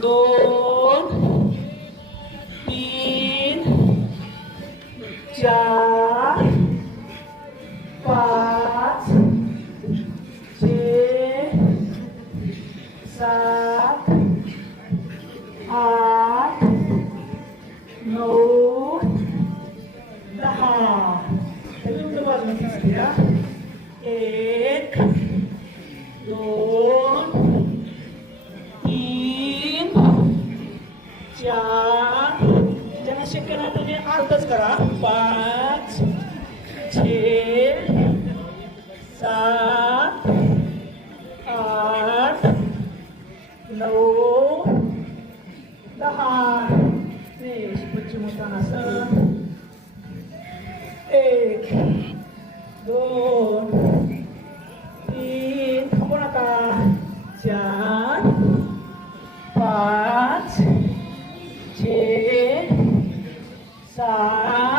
दोन, तीन, चार, पाच, छे, सात, आठ, नऊ, दहा. एक, दोन, तीन, चार, ज्यांना शक्य नाही तुम्ही अर्धच करा. पाच, छे, सात, आठ, नऊ, दहा. पश्चिमोत्तानासन. एक, दोन, तीन, थांबू नका. चार, पाच, छे, सात,